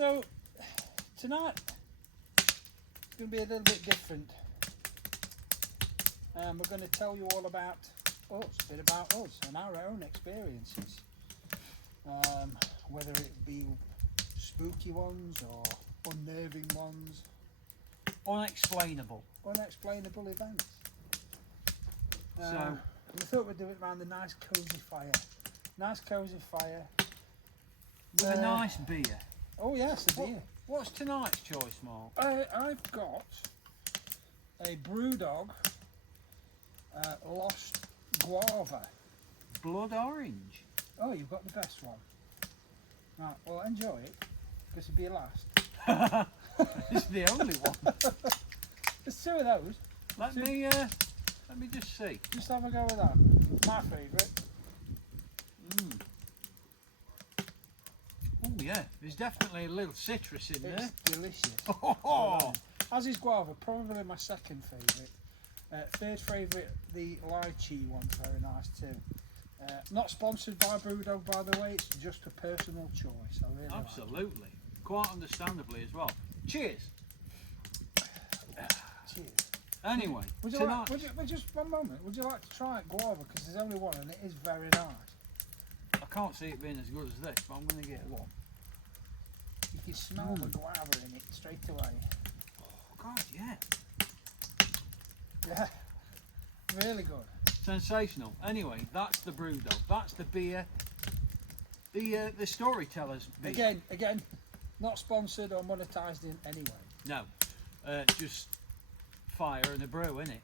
So tonight it's going to be a little bit different. We're going to tell you all about us, a bit about us and our own experiences. Whether it be spooky ones or unnerving ones. Unexplainable Events. So we thought we'd do it around the nice cosy fire. with a nice beer. Oh yes, the beer. What's tonight's choice, Mark? I've got a Brewdog Lost Guava. Blood orange. Oh, you've got the best one. Right, well enjoy it, because it'll be your last. It's the only one. There's two of those. Let me just see. Just have a go with that. My favourite. Oh yeah, there's definitely a little citrus in there. It's delicious. Oh. As is guava, probably my second favourite. Third favourite, the lychee one's very nice too. Not sponsored by Brewdog, by the way. It's just a personal choice. I really Absolutely, quite understandably as well. Cheers. Cheers. Anyway, Would you tonight. like, just one moment. Would you like to try it guava? Because there's only one and it is very nice. I can't see it being as good as this, but I'm going to get one. You can smell the guava in it straight away. Oh God, yeah. Yeah, really good. Sensational. Anyway, that's the Brewdog. That's the beer. The storyteller's beer. Again, not sponsored or monetised in any way. No, just fire and a brew, innit?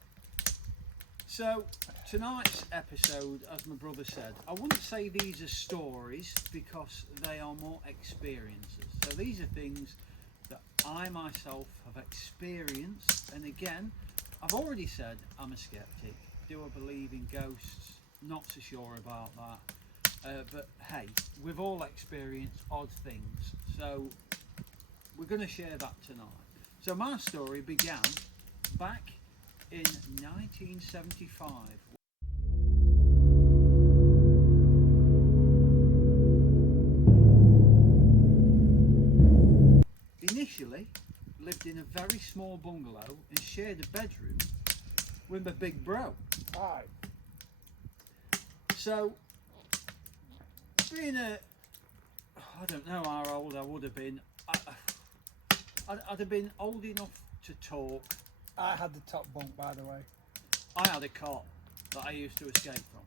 So tonight's episode, as my brother said, I wouldn't say these are stories because they are more experiences. So these are things that I myself have experienced, and again, I've already said I'm a skeptic. Do I believe in ghosts? Not so sure about that. But hey, we've all experienced odd things, so we're going to share that tonight. So my story began back in 1975. Initially, lived in a very small bungalow and shared a bedroom with my big bro. Aye. So, being I don't know how old I would have been. I'd have been old enough to talk. I had the top bunk, by the way. I had a cot that I used to escape from.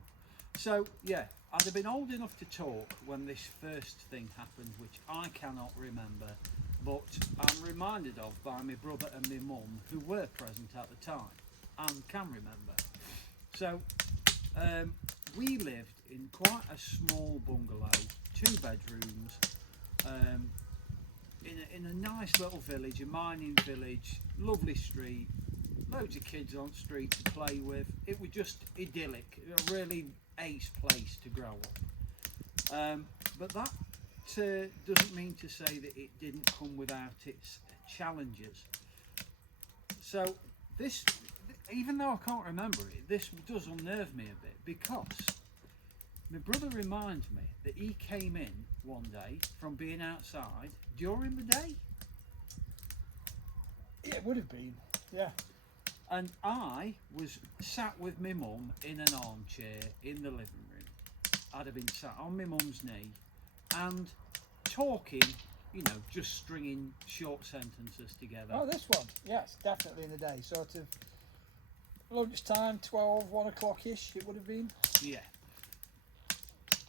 So, yeah, I'd have been old enough to talk when this first thing happened, which I cannot remember, but I'm reminded of by my brother and my mum, who were present at the time and can remember. So, we lived in quite a small bungalow, 2 bedrooms, in a nice little village, a mining village, lovely street, loads of kids on street to play with. It was just idyllic, a really ace place to grow up. But that doesn't mean to say that it didn't come without its challenges. So this, even though I can't remember it, this does unnerve me a bit, because my brother reminds me that he came in one day from being outside during the day. Yeah, it would have been. Yeah. And I was sat with my mum in an armchair in the living room. I'd have been sat on my mum's knee and talking, you know, just stringing short sentences together. Oh, this one. Yes, definitely in the day. Sort of lunchtime, 12, 1 o'clock-ish it would have been. Yeah.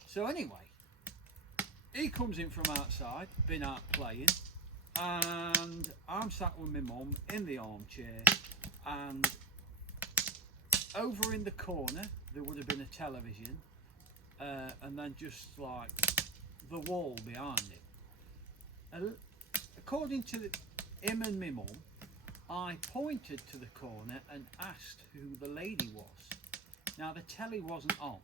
So anyway, he comes in from outside, been out playing, and I'm sat with my mum in the armchair, and over in the corner there would have been a television, and then just like the wall behind it. According to him and my mum, I pointed to the corner and asked who the lady was. Now the telly wasn't on.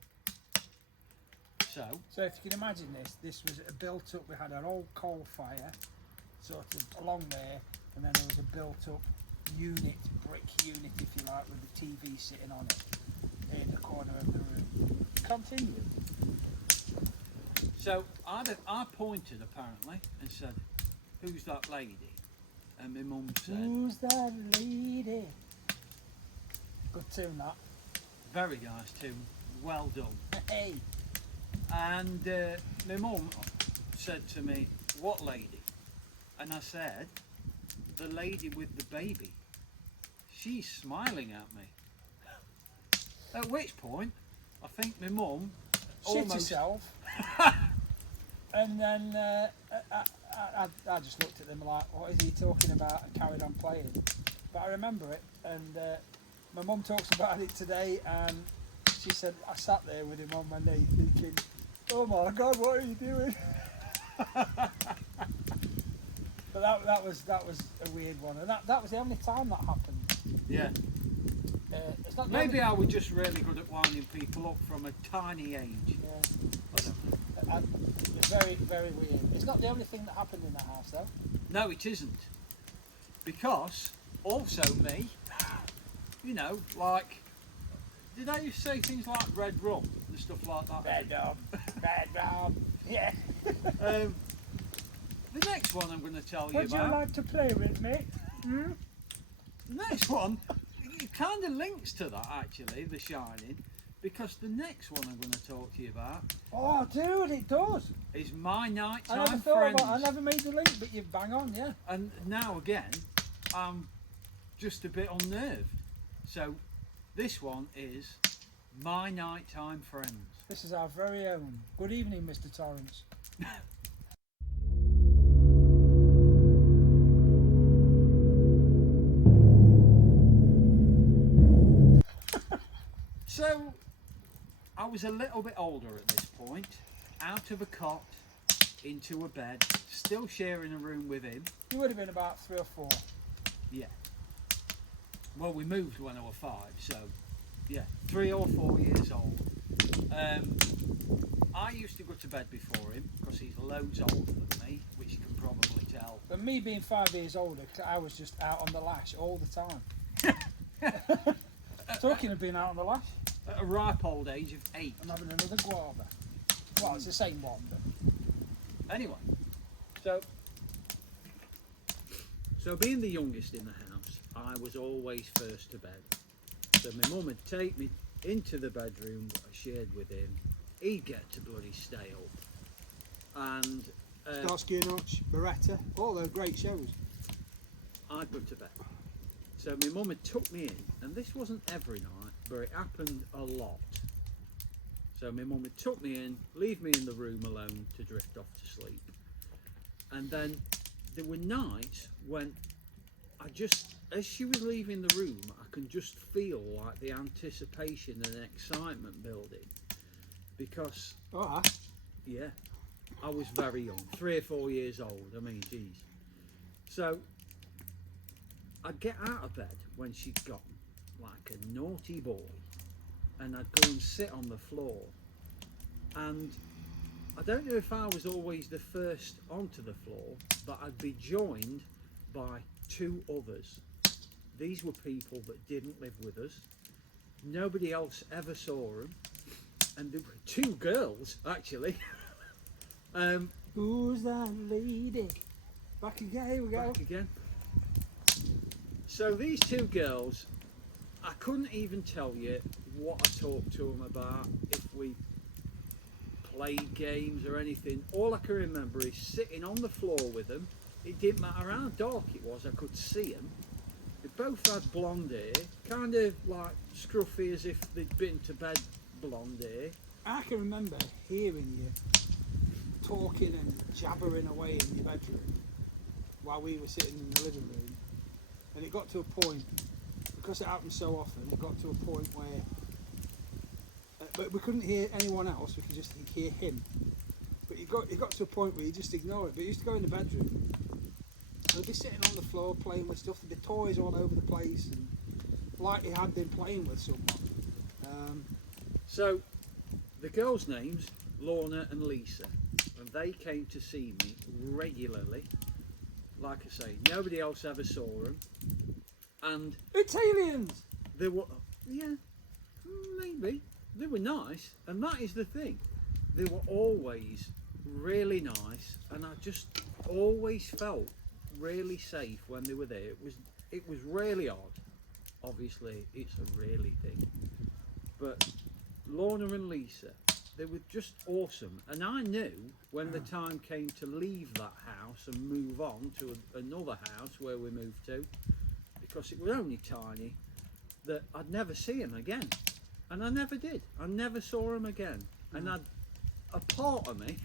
So if you can imagine this was a built up, we had an old coal fire sort of along there, and then there was a built up unit, brick unit if you like, with the TV sitting on it in the corner of the room. Continue. So I pointed apparently and said, who's that lady? And my mum said, Who's that lady? Good tune that. very nice tune, well done. Hey. And my mum said to me, what lady? And I said, the lady with the baby. She's smiling at me. At which point, I think my mum Shit almost... herself. And then I just looked at them like, what is he talking about, and carried on playing. But I remember it, and my mum talks about it today, and she said, I sat there with him on my knee thinking, oh my God, what are you doing? But that was a weird one, and that was the only time that happened. Yeah. It's not the Maybe only, I was just really good at winding people up from a tiny age. yeah, I don't know. it's very, very weird. It's not the only thing that happened in that house, though. No, it isn't. Because also me, you know, like, did I used to say things like red rum and stuff like that? Red rum, yeah. The next one I'm going to tell you Would you about. like to play with me? Hmm? The next one, it kind of links to that actually, The Shining, because the next one I'm going to talk to you about Oh, dude, it does. is My I Nighttime never thought Friends. about. I never made the link, but you bang on, yeah. And now again, I'm just a bit unnerved. So this one is My Nighttime Friends. This is our very own. Good evening, Mr. Torrance. So I was a little bit older at this point, out of a cot, into a bed, still sharing a room with him. You would have been about 3 or 4. Yeah. Well, we moved when I was 5, so yeah, 3 or 4 years old. I used to go to bed before him because he's loads older than me, which you can probably tell. But me being 5 years older, I was just out on the lash all the time. Talking of being out on the lash, At a ripe old age of 8. I'm having another guava. Well, it's the same one, but Anyway, so being the youngest in the house, I was always first to bed. So my mum would take me into the bedroom that I shared with him. He'd get to bloody stay up, and Starsky and Hutch, Beretta, all those great shows. I'd go to bed. So my mum had took me in, and this wasn't every night, but it happened a lot. So my mum had took me in, leave me in the room alone to drift off to sleep. And then there were nights when I just, as she was leaving the room, I can just feel like the anticipation and excitement building. Because, Oh, yeah, I was very young, 3 or 4 years old, I mean, geez. So I'd get out of bed when she'd gone, like a naughty boy, and I'd go and sit on the floor. And I don't know if I was always the first onto the floor, but I'd be joined by 2 others. These were people that didn't live with us. Nobody else ever saw them. And there were 2 girls, actually. who's that lady? Back again, here we go. Back again. So these 2 girls, I couldn't even tell you what I talked to them about, if we played games or anything. All I can remember is sitting on the floor with them. It didn't matter how dark it was, I could see them. They both had blonde hair, kind of like scruffy as if they'd been to bed blonde hair. I can remember hearing you talking and jabbering away in your bedroom while we were sitting in the living room, and it got to a point, because it happened so often, it got to a point where but we couldn't hear anyone else, we could just hear him. But it got to a point where you just ignore it. But you used to go in the bedroom and he'd be sitting on the floor playing with stuff, there'd be toys all over the place, and like he had been playing with someone. So the girls' names, Lorna and Lisa, and they came to see me regularly. Like I say, nobody else ever saw them. And It's aliens! they were, yeah, maybe. They were nice, and that is the thing. They were always really nice, and I just always felt really safe when they were there. It was really odd. Obviously, it's a really thing, but Lorna and Lisa, they were just awesome. And I knew when the time came to leave that house and move on to another house where we moved to, because it was only tiny, that I'd never see him again. And I never did. I never saw him again. And a part of me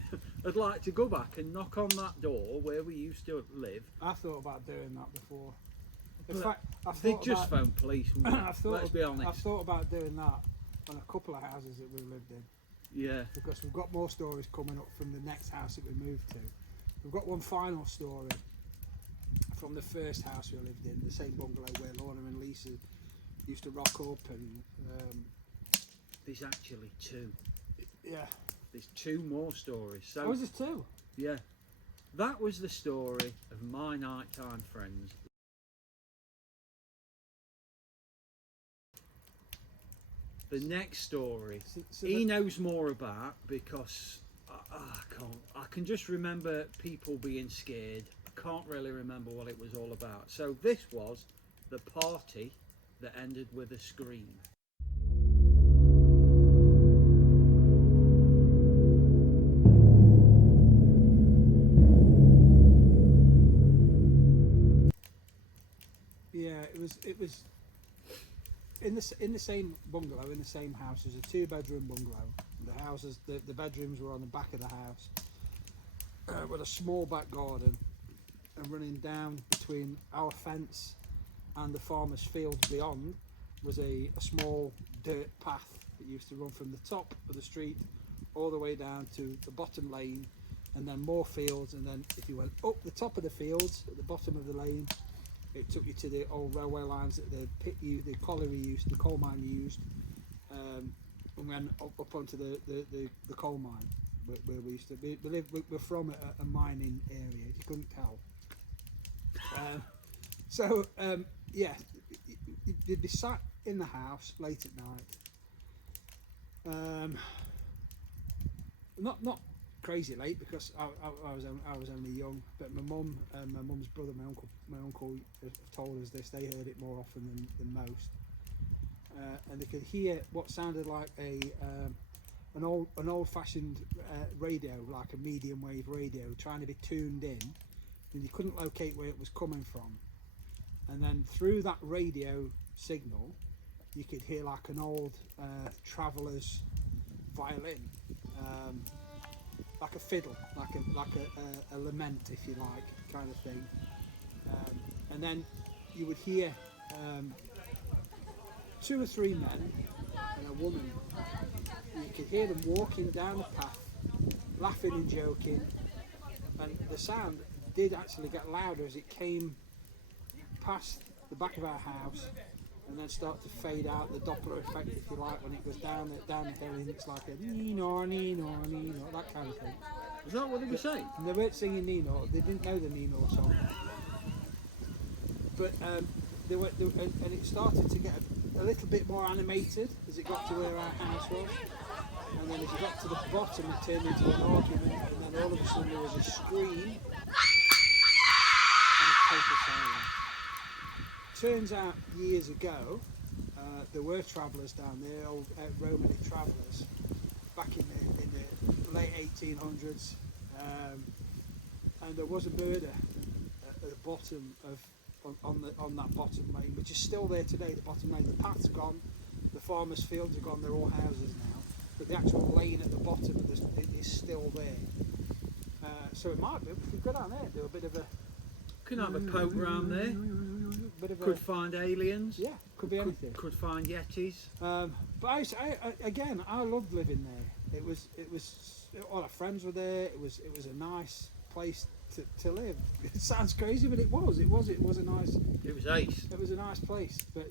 would like to go back and knock on that door where we used to live. I thought about doing that before. In But fact, I've they thought just about, phoned police. wouldn't they? Let's be honest. I've thought about doing that on a couple of houses that we've lived in, Yeah. because we've got more stories coming up from the next house that we moved to. We've got one final story from the first house we lived in, the same bungalow where Lorna and Lisa used to rock up, and There's actually two. yeah. There's two more stories. So Oh, was there two? yeah, that was the story of my nighttime friends. The next story, So he knows more about, because I can just remember people being scared. I can't really remember what it was all about. So this was the party that ended with a scream. yeah, it was in the same bungalow, in the same house. There's a 2-bedroom bungalow. The bedrooms were on the back of the house, with a small back garden, and running down between our fence and the farmer's fields beyond was a small dirt path that used to run from the top of the street all the way down to the bottom lane, and then more fields, and then if you went up the top of the fields at the bottom of the lane, it took you to the old railway lines that the colliery used, the coal mine used, and then up onto the coal mine where we used to be. We're from a mining area, if you couldn't tell. Yeah, you'd be sat in the house late at night. Not crazy late, because I was only young, but my mum and my mum's brother, my uncle have told us this. They heard it more often than most, and they could hear what sounded like an old-fashioned radio, like a medium wave radio, trying to be tuned in, and you couldn't locate where it was coming from. And then through that radio signal, you could hear like an old traveller's violin, like a fiddle, like a lament, if you like, kind of thing. And then you would hear 2 or 3 men and a woman. You could hear them walking down the path, laughing and joking, and the sound did actually get louder as it came past the back of our house, and then start to fade out, the Doppler effect, if you like, when it goes down the hill, and it's like a nee-nor, nee-nor, nee-nor, that kind of thing. Is that what they were saying? And they weren't singing nee-nor, they didn't know the nee-nor song. But and it started to get a little bit more animated as it got to where our house was. And then as you got to the bottom, it turned into an argument, and then all of a sudden there was a scream and total silence. Turns out years ago, there were travellers down there, old Roman travellers, back in the late 1800s, and there was a murder at the bottom of on that bottom lane, which is still there today. The bottom lane, the path's gone, the farmers' fields are gone, they're all houses now, but the actual lane at the bottom of it is still there. So it might be, if we go down there, do a bit of a... Can have a poke round there. Could find aliens. Yeah, could be anything. Could find yetis. But I loved living there. It was all our friends were there. It was a nice place to live. It sounds crazy, but it was a nice. It was ace. It was a nice place, but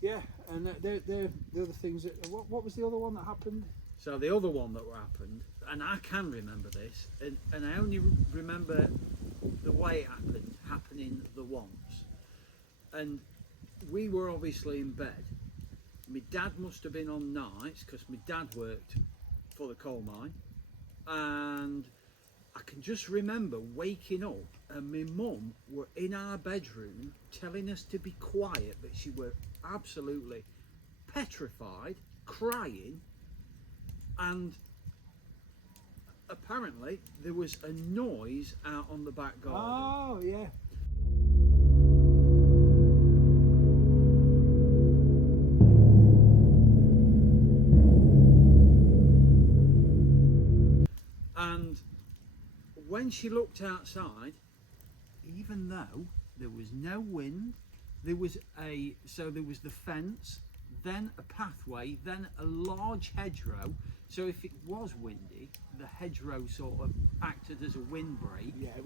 yeah. And the other things that what was the other one that happened? So the other one that happened, and I can remember this, and I only remember the way it happening the once. And we were obviously in bed. My dad must have been on nights, because my dad worked for the coal mine, and I can just remember waking up and my mum were in our bedroom telling us to be quiet, but she were absolutely petrified, crying, and apparently there was a noise out on the back garden. Oh, yeah. And when she looked outside, even though there was no wind, there was the fence, then a pathway, then a large hedgerow. So if it was windy, the hedgerow sort of acted as a windbreak. Yeah, it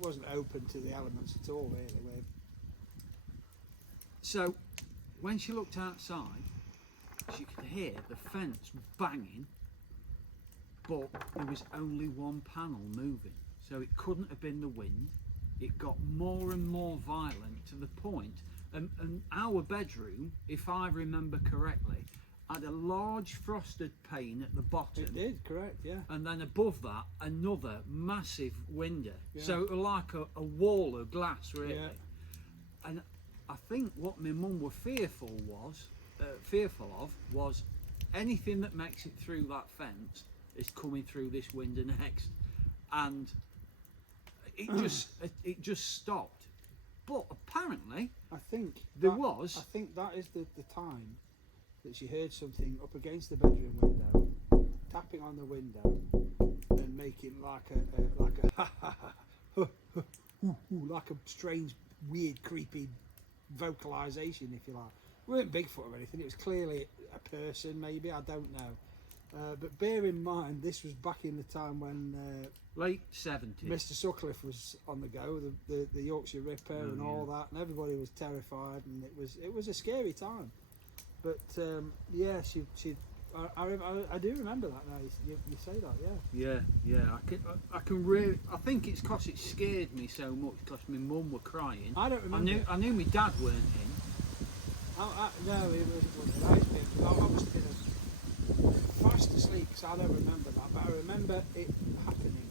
wasn't open to the elements at all, really. So when she looked outside, she could hear the fence banging, but there was only one panel moving, so it couldn't have been the wind. It got more and more violent to the point, and our bedroom, if I remember correctly, had a large frosted pane at the bottom. It did, correct, yeah. And then above that, another massive window. Yeah. So it was like a wall of glass, really. Yeah. And I think what my mum were fearful of was anything that makes it through that fence is coming through this window next. And it just stopped. But apparently I think there was. I think that is the time that she heard something up against the bedroom window, tapping on the window and making like a strange, weird, creepy vocalization, if you like. It weren't Bigfoot or anything. It was clearly a person, maybe. I don't know. But bear in mind, this was back in the time when Late 70s. Mr. Sutcliffe was on the go, the Yorkshire Ripper and all that, and everybody was terrified, and it was a scary time. But yeah, I do remember that now. You say that, yeah. Yeah. I can really. I think it's because it scared me so much because my mum were crying. I don't remember. I knew my dad weren't in. No, it wasn't. I was fast asleep, so I don't remember that. But I remember it happening.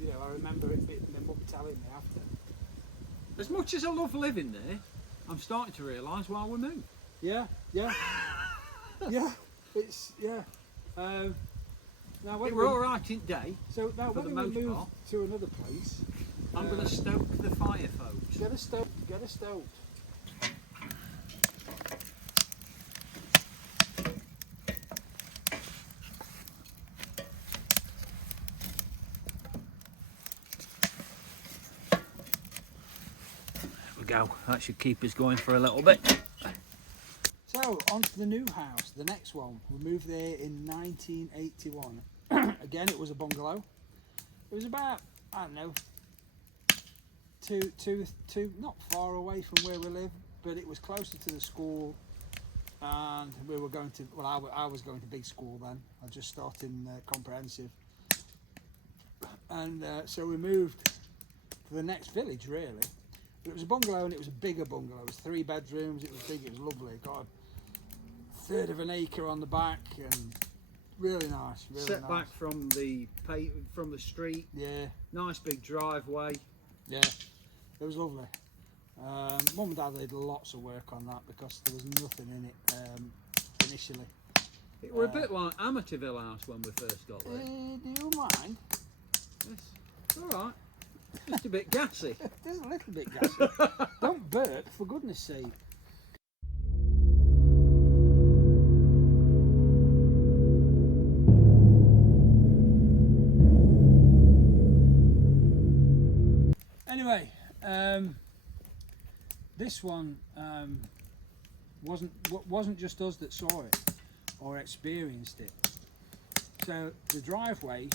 You know, I remember it. My mum telling me after. As much as I love living there, I'm starting to realise why we moved. Yeah. It's yeah. Now We were all right in day. So now for when the we most move part. to another place, I'm going to stoke the fire, folks. get a stoked. There we go. That should keep us going for a little bit. So on to the new house, the next one. We moved there in 1981. Again, it was a bungalow. It was about, I don't know, two, not far away from where we live, but it was closer to the school. And we were going to, well, I was going to big school then. I just started in comprehensive. And so we moved to the next village, really. But it was a bungalow, and it was a bigger bungalow. It was 3 bedrooms. It was big. It was lovely. Got a third of an acre on the back, and really nice. Really Set nice. back from the street. Yeah, Nice big driveway. yeah. It was lovely. Mum and Dad did lots of work on that because there was nothing in it initially. It were a bit like Amityville House when we first got there. Do you mind? It's all right. Just a bit gassy. There's a little bit gassy. Don't burp, for goodness sake. Anyway, this one wasn't just us that saw it or experienced it. So the driveway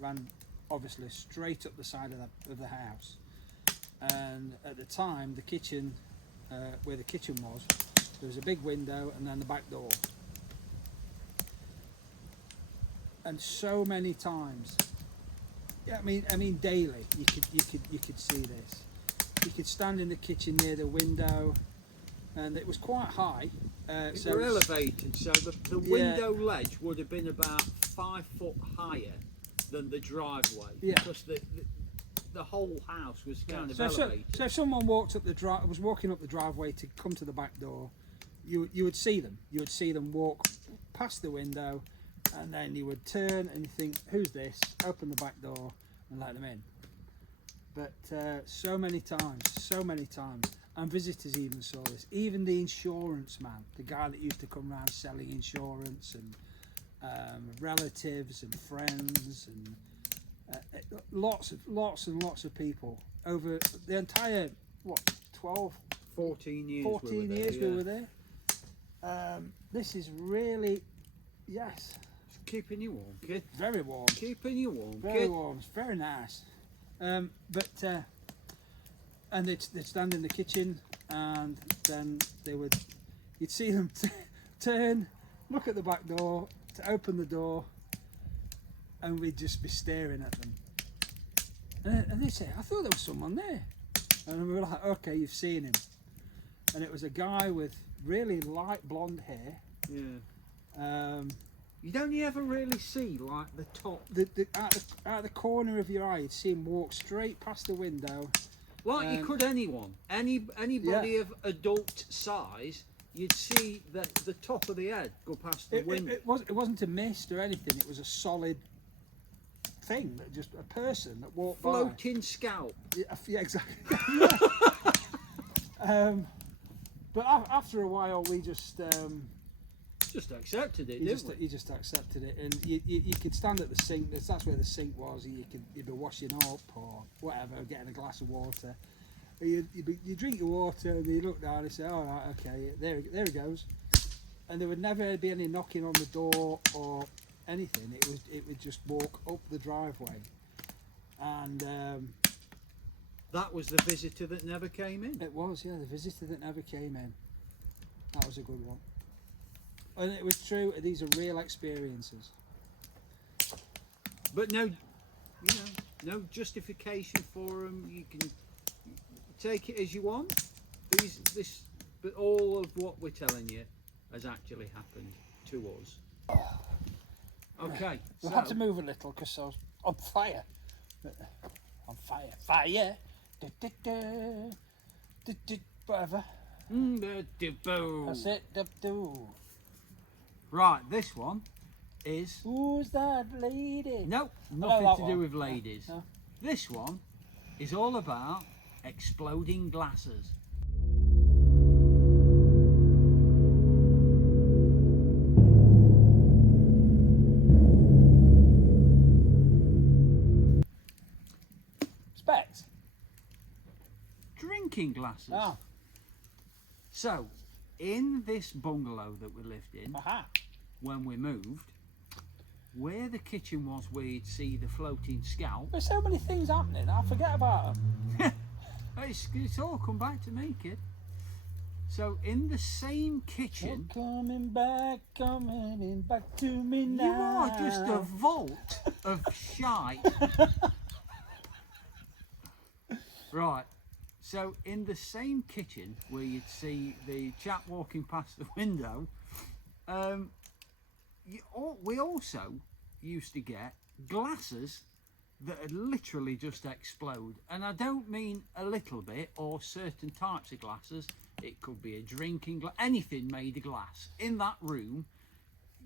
ran obviously straight up the side of the house, and at the time the kitchen, where the kitchen was, there was a big window and then the back door. And so many times, yeah, I mean daily, you could see this. You could stand in the kitchen near the window, and it was quite high. So we're elevated, so the window ledge would have been about 5 foot higher than the driveway. Yeah. Because the whole house was kind of elevated. So if someone walked up was walking up the driveway to come to the back door, you would see them. You would see them walk past the window, and then you would turn and you think, "Who's this?" Open the back door and let them in. But so many times, and visitors even saw this. Even the insurance man, the guy that used to come around selling insurance, and relatives and friends and lots and lots of people over the entire 14 years 14 years we were there. This is really, yes, it's keeping you warm, kid. very warm, Keeping you warm, very kid. warm. It's very nice. And they'd stand in the kitchen, and then you'd see them turn, look at the back door to open the door, and we'd just be staring at them. And they'd say, "I thought there was someone there." And we were like, "Okay, you've seen him." And it was a guy with really light blonde hair. Yeah. You don't ever really see like the top. Out the corner of your eye, you'd see him walk straight past the window. Like you could anybody of adult size, you'd see the top of the head go past the window. It wasn't a mist or anything. It was a solid thing, that just a person that walked by. Floating scalp. Yeah, exactly. But after a while, we just accepted it. You just accepted it, and you could stand at the sink. That's where the sink was. You'd be washing up or whatever, getting a glass of water. You drink your water, and you look down and say, "All right, okay, there it goes." And there would never be any knocking on the door or anything. It would just walk up the driveway, and that was the visitor that never came in. it was, yeah, the visitor that never came in. That was a good one, and it was true. These are real experiences. But no justification for them. You can take it as you want. But all of what we're telling you has actually happened to us. Okay, We had to move a little because I was on fire. On fire. Fire. Whatever. That's it. Right, this one is Who's that lady? nope, No, nothing that to do one. with ladies. No. This one is all about exploding glasses. Specs. Drinking glasses. Oh. So, in this bungalow that we lived in, Aha. when we moved, where the kitchen was where you'd see the floating scalp, There's so many things happening. I forget about them. it's all come back to me, kid. So, in the same kitchen, Coming back to me now. you are just a vault of shite. Right. So in the same kitchen where you'd see the chap walking past the window, we also used to get glasses that would literally just explode. And I don't mean a little bit or certain types of glasses. It could be a drinking glass, anything made of glass. In that room,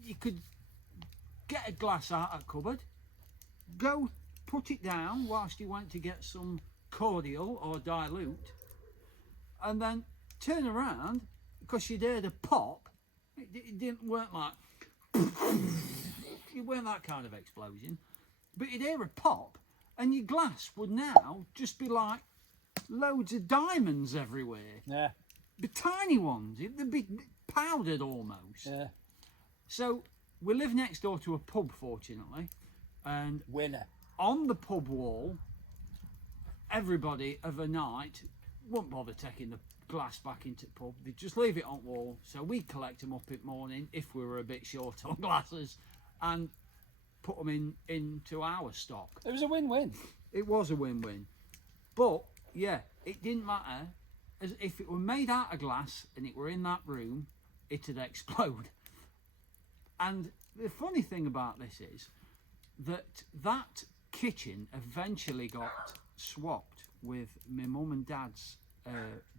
you could get a glass out of a cupboard, go put it down whilst you went to get some cordial or dilute, and then turn around because you'd heard a pop. Weren't like it weren't that kind of explosion, but you'd hear a pop, and your glass would now just be like loads of diamonds everywhere. Yeah. The tiny ones, they'd be powdered almost. Yeah. So we live next door to a pub, fortunately, and Winner. on the pub wall, everybody of a night won't bother taking the glass back into the pub. They just leave it on the wall. So we collect them up in the morning if we were a bit short on glasses, and put them into our stock. It was a win-win. It was a win-win. But yeah, it didn't matter. As if it were made out of glass and it were in that room, it'd explode. And the funny thing about this is, that kitchen eventually got swapped with my mum and dad's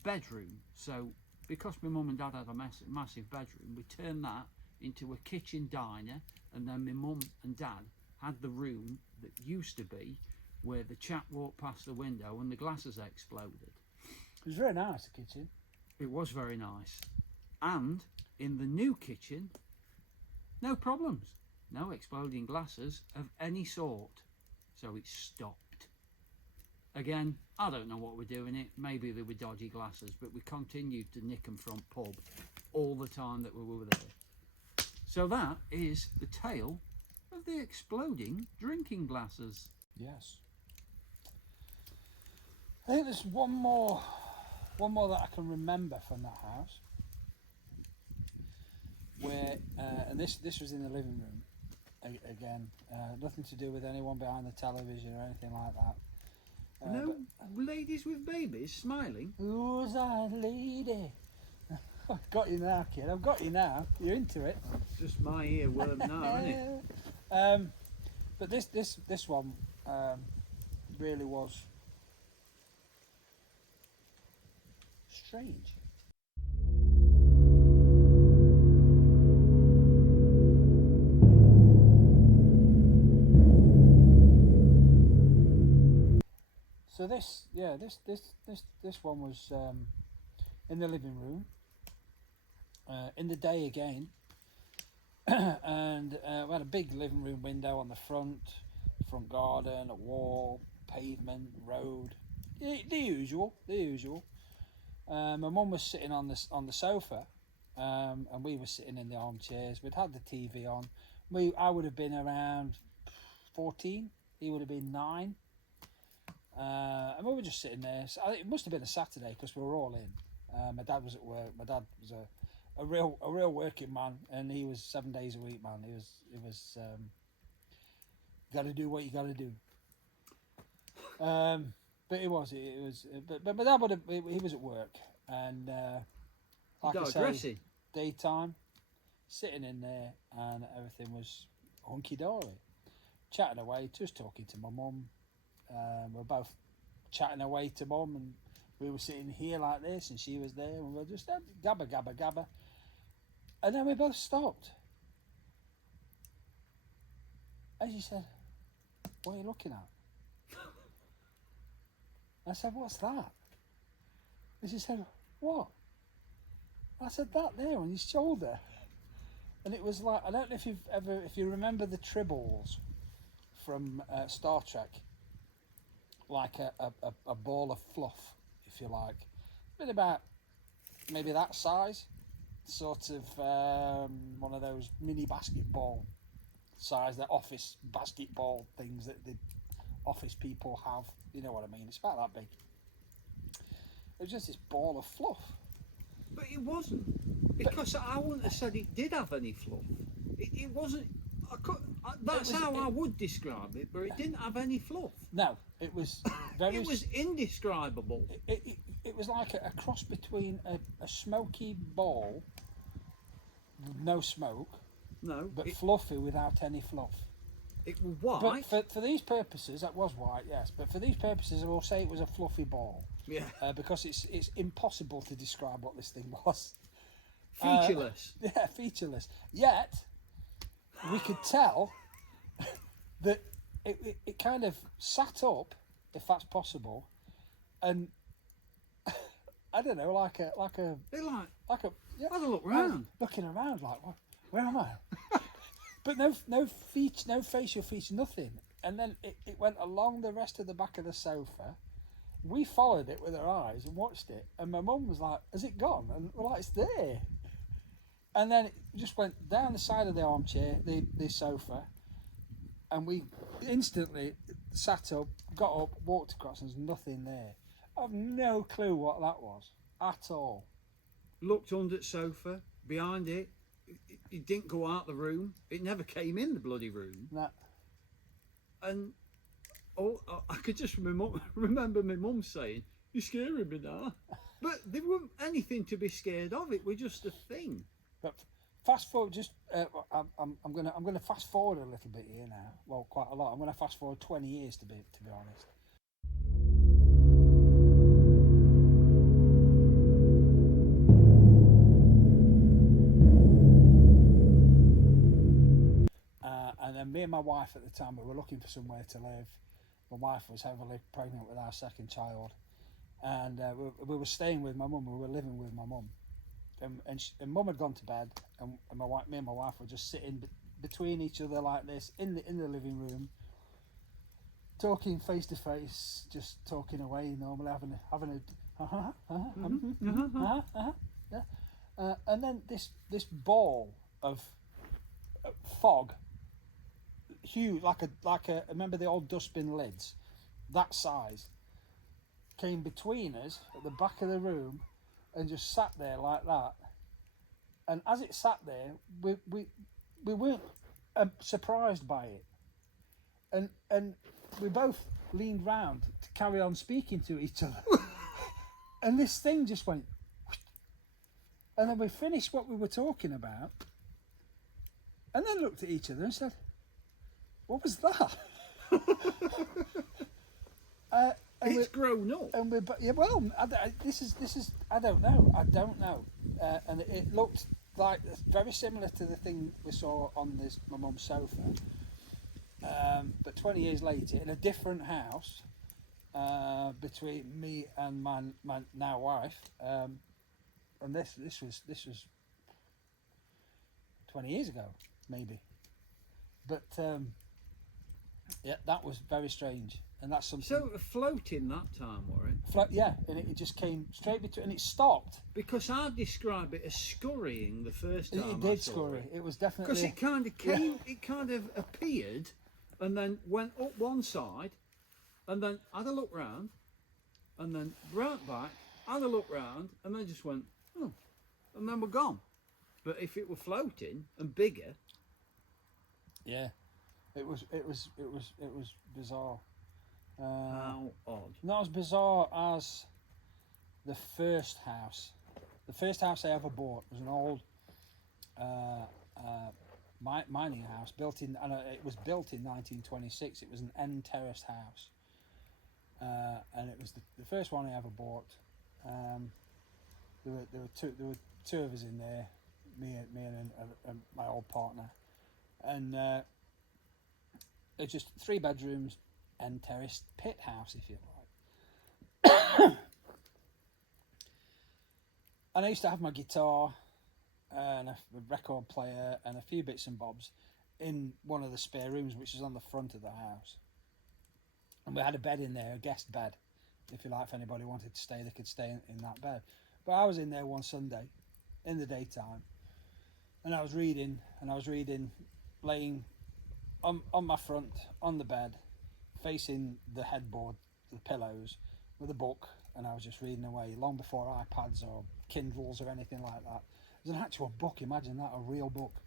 bedroom. So because my mum and dad had a massive bedroom, we turned that into a kitchen diner, and then my mum and dad had the room that used to be where the chap walked past the window and the glasses exploded. It was very nice, the kitchen. It was very nice. And in the new kitchen, no problems. No exploding glasses of any sort. So it stopped. Again, I don't know what we're doing it. Maybe they were dodgy glasses, but we continued to nick them from pub all the time that we were there. So that is the tale of the exploding drinking glasses. Yes. I think there's one more that I can remember from that house. Where, and this was in the living room. Again, nothing to do with anyone behind the television or anything like that. No ladies with babies smiling. Who's that lady? I've got you now, kid. I've got you now. You're into it. Just my earworm now, isn't it? But this one really was strange. So this one was in the living room, in the day again, and we had a big living room window on the front garden, a wall, pavement, road, the usual. My mum was sitting on the sofa, and we were sitting in the armchairs. We'd had the TV on. I would have been around 14. He would have been 9. And we were just sitting there. So it must have been a Saturday because we were all in. My dad was at work. My dad was a real working man, and he was 7 days a week, man. He was got to do what you got to do. But it was. But my dad he was at work, and like I say, daytime, sitting in there, and everything was hunky dory, chatting away, just talking to my mum. We're both chatting away to mum, and we were sitting here like this, and she was there, and we were just gabba, and then we both stopped. And she said, "What are you looking at?" I said, "What's that?" And she said, "What?" I said, "That there on his shoulder." And it was like, I don't know if you remember the tribbles from Star Trek. Like a ball of fluff, if you like. Been about maybe that size, sort of one of those mini basketball size, the office basketball things that the office people have. You know what I mean? It's about that big. It was just this ball of fluff. But it wasn't, because I wouldn't have said it did have any fluff. It wasn't. That's how I would describe it, but it didn't have any fluff. No, it was very. It was indescribable. It was like a cross between a smoky ball, with no smoke, but fluffy without any fluff. It was white. But for these purposes, that was white, yes. But for these purposes, I will say it was a fluffy ball. Yeah. Because it's impossible to describe what this thing was. Featureless. Yeah, featureless. Yet, we could tell that it kind of sat up, if that's possible, and I don't know, like a yeah, have a look round. Looking around like, where am I? But no facial feature, nothing. And then it went along the rest of the back of the sofa. We followed it with our eyes and watched it, and my mum was like, "Has it gone?" And we're like, "It's there." And then it just went down the side of the armchair, the sofa, and we instantly sat up, got up, walked across, and there's nothing there. I've no clue what that was at all. Looked under the sofa, behind it. It didn't go out the room. It never came in the bloody room. No. And I could just remember my mum saying, "You're scaring me now." But there wasn't anything to be scared of. It was just a thing. But fast forward. Just I'm gonna fast forward a little bit here now. Well, quite a lot. I'm gonna fast forward 20 years to be honest. And then me and my wife at the time, we were looking for somewhere to live. My wife was heavily pregnant with our second child, and we were staying with my mum. We were living with my mum, and mum had gone to bed, and me and my wife were just sitting between each other like this in the living room, talking face to face, just talking away normally, having a yeah. And then this ball of fog, huge, like a remember the old dustbin lids, that size, came between us at the back of the room and just sat there like that. And as it sat there, we weren't surprised by it, and we both leaned round to carry on speaking to each other. And this thing just went, and then we finished what we were talking about, and then looked at each other and said, "What was that?" It's grown up. And yeah, well, this is I don't know, and it looked like very similar to the thing we saw on my mum's sofa, but 20 years later in a different house, between me and my now wife, and this was 20 years ago maybe, but yeah, that was very strange. And that's something. So floating that time, were it? Yeah, and it just came straight between, and it stopped. Because I describe it as scurrying the first time. It did scurry. It was definitely. Because it kind of came, it kind of appeared, and then went up one side, and then had a look round, and then right back, had a look round, and then just went, oh, and then we're gone. But if it were floating and bigger, yeah, it was bizarre. How odd. Not as bizarre as the first house. The first house I ever bought was an old mining house built in, and it was built in 1926. It was an end terraced house, and it was the first one I ever bought. There were two of us in there, me and my old partner, and it was just 3 bedrooms. And terraced pit house, if you like. And I used to have my guitar and a record player and a few bits and bobs in one of the spare rooms, which is on the front of the house. And we had a bed in there, a guest bed, if you like. If anybody wanted to stay, they could stay in that bed. But I was in there one Sunday in the daytime, and I was reading, laying on my front on the bed, facing the headboard, the pillows, with a book, and I was just reading away, long before iPads or Kindles or anything like that. It was an actual book, imagine that, a real book.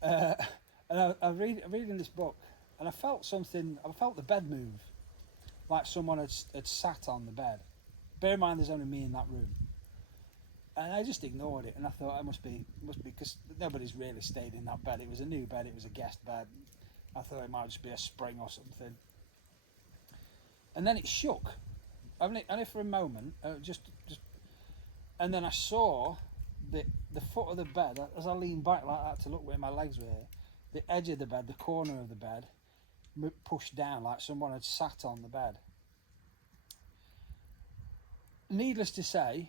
And I was reading this book, and I felt the bed move, like someone had sat on the bed. Bear in mind there's only me in that room. And I just ignored it, and I thought it must be because nobody's really stayed in that bed. It was a new bed, it was a guest bed. I thought it might just be a spring or something. And then it shook. Only for a moment, just. And then I saw the foot of the bed, as I leaned back like that to look where my legs were, the edge of the bed, the corner of the bed, pushed down like someone had sat on the bed. Needless to say,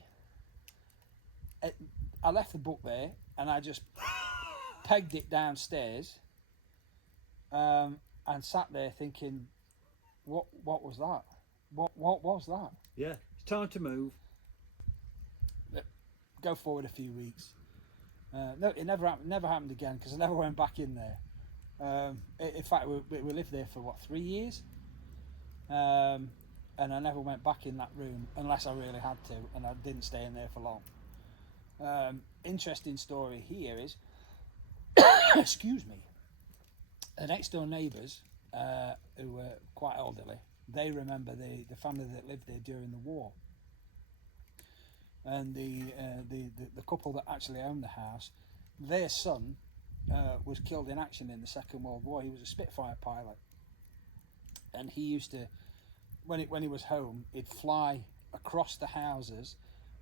I left the book there and I just pegged it downstairs. And sat there thinking, what was that? What was that? Yeah, it's time to move. Go forward a few weeks. No, it never happened again because I never went back in there. In fact, we lived there for 3 years, and I never went back in that room unless I really had to, and I didn't stay in there for long. Interesting story here is, excuse me. The next door neighbours, who were quite elderly, they remember the family that lived there during the war. And the couple that actually owned the house, their son was killed in action in the Second World War. He was a Spitfire pilot, and he used to, when he was home, he'd fly across the houses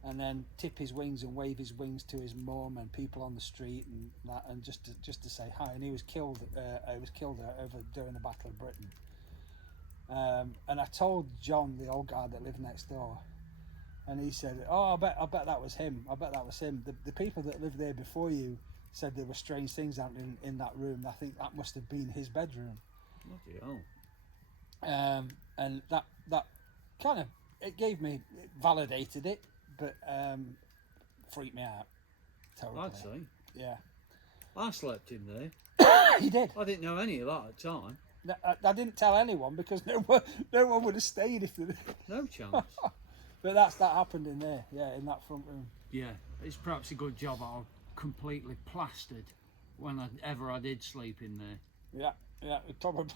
and then tip his wings and wave his wings to his mum and people on the street and that, and just to say hi. And he was killed. Over during the Battle of Britain. And I told John, the old guy that lived next door, and he said, "Oh, I bet that was him. I bet that was him. The people that lived there before you said there were strange things happening in that room. I think that must have been his bedroom." Bloody hell. And that kind of, it validated it, but freaked me out totally. I'd say. Yeah. I slept in there. He did. I didn't know any of that at the time. I didn't tell anyone because no one would have stayed if they did. No chance. But that happened in there, yeah, in that front room. Yeah, it's perhaps a good job I was completely plastered whenever I did sleep in there. Yeah, it probably.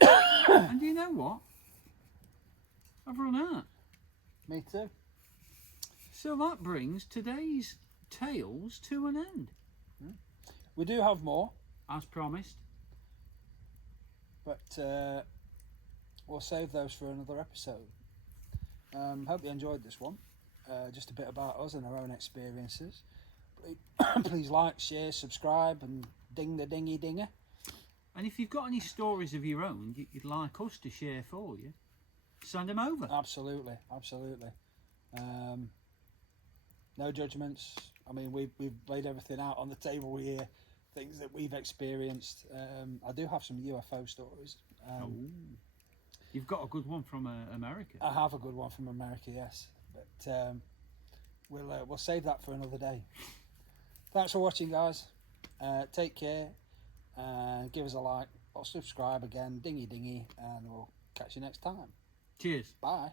And you know what? I've run out. Me too. So that brings today's tales to an end. We do have more, As promised. but we'll save those for another episode. Hope you enjoyed this one. Just a bit about us and our own experiences. Please like, share, subscribe, and ding the dingy dinger. And if you've got any stories of your own you'd like us to share for you, send them over. Absolutely. No judgments. I mean, we've laid everything out on the table here, things that we've experienced. I do have some UFO stories. You've got a good one from America. I have a good one from America, yes. But we'll save that for another day. Thanks for watching, guys. Take care. Give us a like or subscribe again, dingy, and we'll catch you next time. Cheers. Bye.